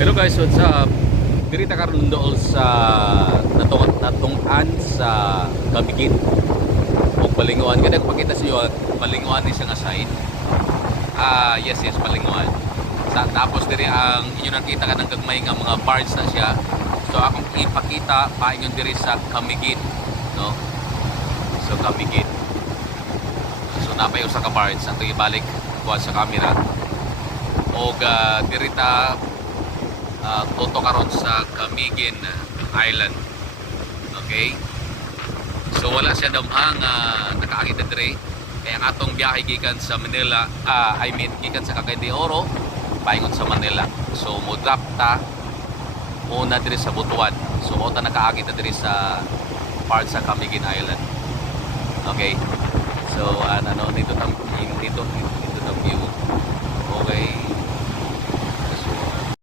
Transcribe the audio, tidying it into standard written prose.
Hello guys, what's up? Dirita karon dool sa natungan sa Kabigit o Balinguan. Kada ko pakita sa iyo, Balinguan is nga sign. Yes, Balinguan. Tapos diri ang inyo nakita ka ng gagmay nga mga parts na siya. So akong ipakita paingon diri sa Kamigit, no? So Kamigit. So napay usa ka parts ato ibalik kuha sa camera. Og dirita toto karon sa Camiguin Island. Okay? So wala siya damhang nakaakita dire. Kaya ang atong biyahe gikan sa Manila, gikan sa Cagayan de Oro paingon sa Manila. So mo-drop ta una dire sa Butuan. So mo ta nakaakita dire sa part sa Camiguin Island. Okay? So dito tam view. Okay.